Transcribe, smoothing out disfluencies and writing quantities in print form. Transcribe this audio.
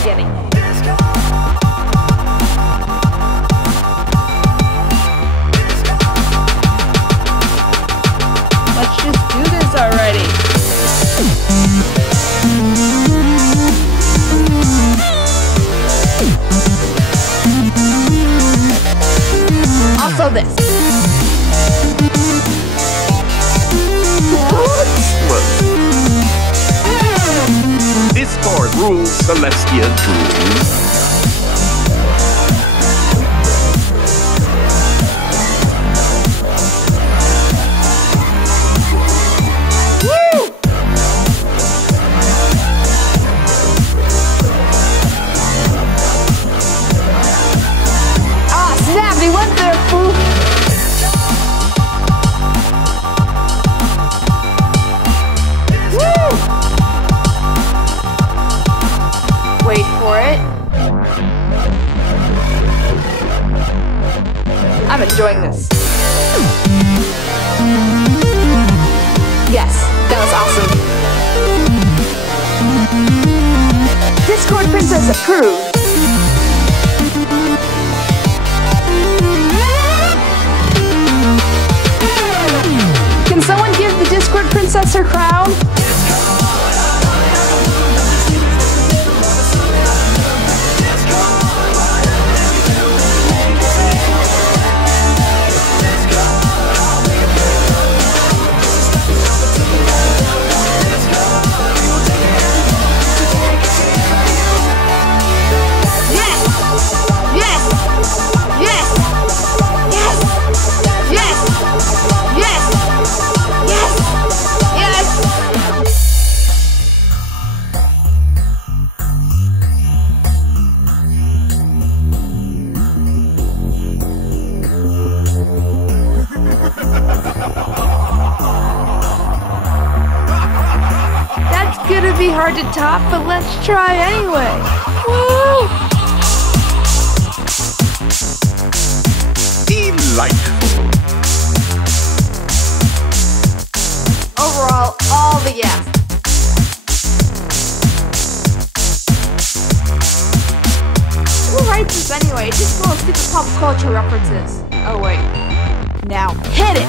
beginning. Let's just do this already. Also this. Discord rules Celestian rules. Ah, snap! He went there, fool! Wait for it. I'm enjoying this. Yes, that was awesome. Discord Princess approved. Can someone give the Discord Princess her crown? That's gonna be hard to top, but let's try anyway. Woo! Delightful. Overall, all the yes. Who writes this anyway? It's just full of stupid pop culture references. Oh wait. Now hit it!